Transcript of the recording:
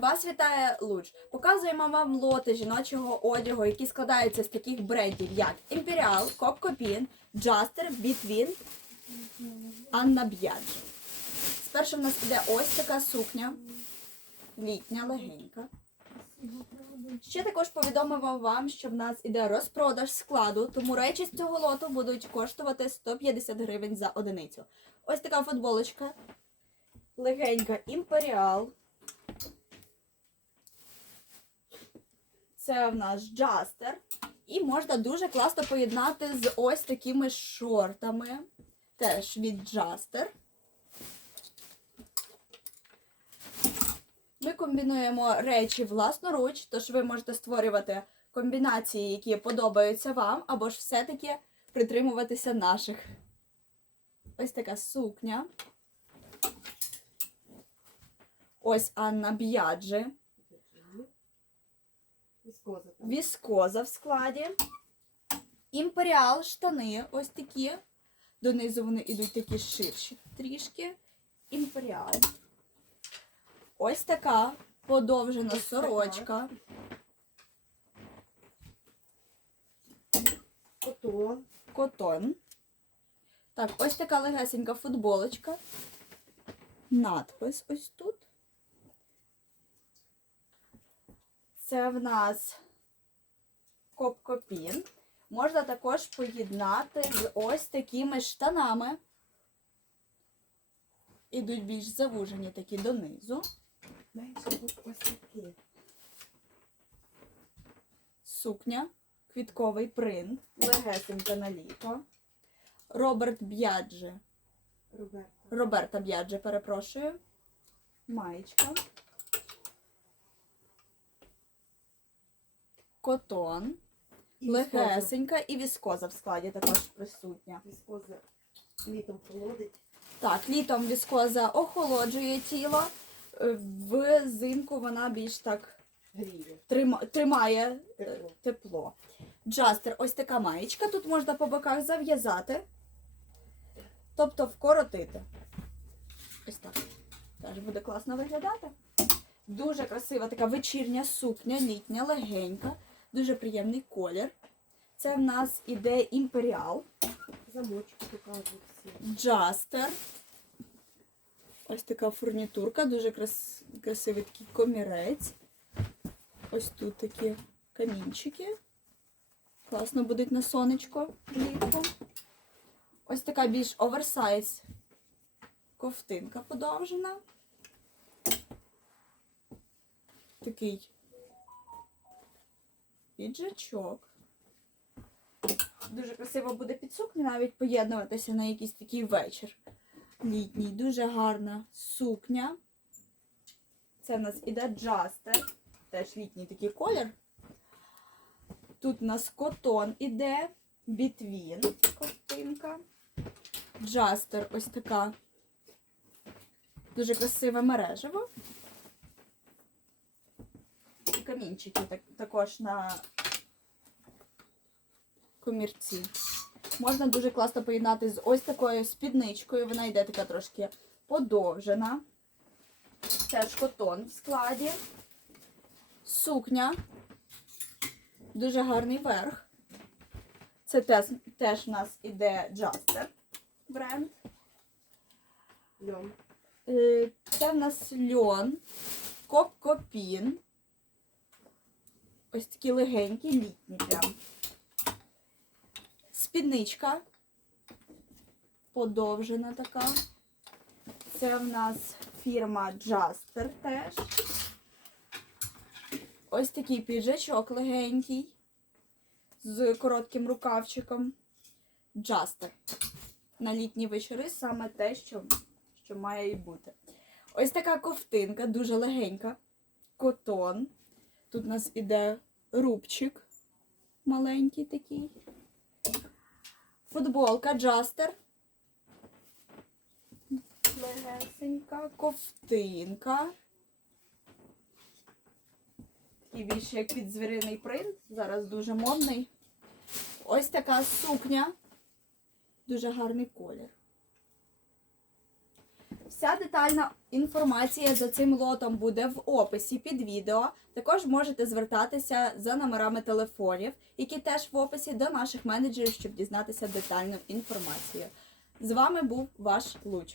Вас вітає Луч. Показуємо вам лоти жіночого одягу, які складаються з таких брендів, як Imperial, Копкопін, Джастер, Between, Анна Б'яджі. Спершу в нас іде ось така сукня, літня, легенька. Ще також повідомимо вам, що в нас іде розпродаж складу, тому речі з цього лоту будуть коштувати 150 гривень за одиницю. Ось така футболочка. Легенька імперіал. Це в нас джастер. І можна дуже класно поєднати з ось такими шортами. Теж від джастер. Ми комбінуємо речі власноруч, тож ви можете створювати комбінації, які подобаються вам, або ж все-таки притримуватися наших. Ось така сукня. Ось Анна Б'яджі. Віскоза. Віскоза в складі. Імперіал штани ось такі. Донизу вони йдуть такі ширші трішки. Імперіал. Ось така подовжена Ось така. сорочка. Котон. Котон. Так, ось така легесенька футболочка. Надпис ось тут. Це в нас копкопін. Можна також поєднати з ось такими штанами. Ідуть більш завужені такі донизу. Ось такі. Сукня, квітковий принт, легесенька на літо. Роберт Б'яджі. Роберта. Б'яджі, перепрошую. Маєчка. Котон. І Легесенька і віскоза в складі також присутня. Віскоза літом холодить. Так, літом віскоза охолоджує тіло. е, Взимку вона більш так Гріє. трима- тримає е, Тепло. тепло. Джастер, ось така маєчка. Тут можна по боках зав'язати, тобто вкоротити. Ось так. Теж буде класно виглядати. Дуже красива така вечірня сукня, літня, легенька, дуже приємний колір. Це в нас іде імперіал, Замочки показують всі. джастер. Ось така фурнітурка, дуже крас... красивий такий комірець. Ось тут такі камінчики. Класно будуть на сонечко влітку. Ось така більш оверсайз ковтинка подовжена. Такий піджачок. Дуже красиво буде під сукню навіть поєднуватися на якийсь такий вечір. Літній, дуже гарна сукня. Це в нас іде джастер. Теж літній такий колір. Тут у нас котон іде, бітвін, ковтинка. Джастер ось така дуже красиве мережево. Камінчики так, також на комірці. Можна дуже класно поєднати з ось такою спідничкою. Вона йде така трошки подовжена. Теж котон в складі. Сукня. Дуже гарний верх. Це теж, теж у нас іде Джастер бренд. Льон. Е, Це в нас льон, копкопін. Ось такі легенькі, літні прям. Спідничка. Подовжена така. Це в нас фірма Джастер теж. Ось такий піджачок легенький. З коротким рукавчиком. Джастер. На літні вечори саме те, що що має і бути. Ось така ковтинка, дуже легенька. Котон. Тут у нас іде рубчик маленький такий. Футболка Джастер. Легесенька, ковтинка. Такий більше як під звіриний принт. Зараз дуже модний. Ось така сукня. Дуже гарний колір. Вся детальна інформація за цим лотом буде в описі під відео. Також можете звертатися за номерами телефонів, які теж в описі до наших менеджерів, щоб дізнатися детальну інформацію. З вами був ваш Луч.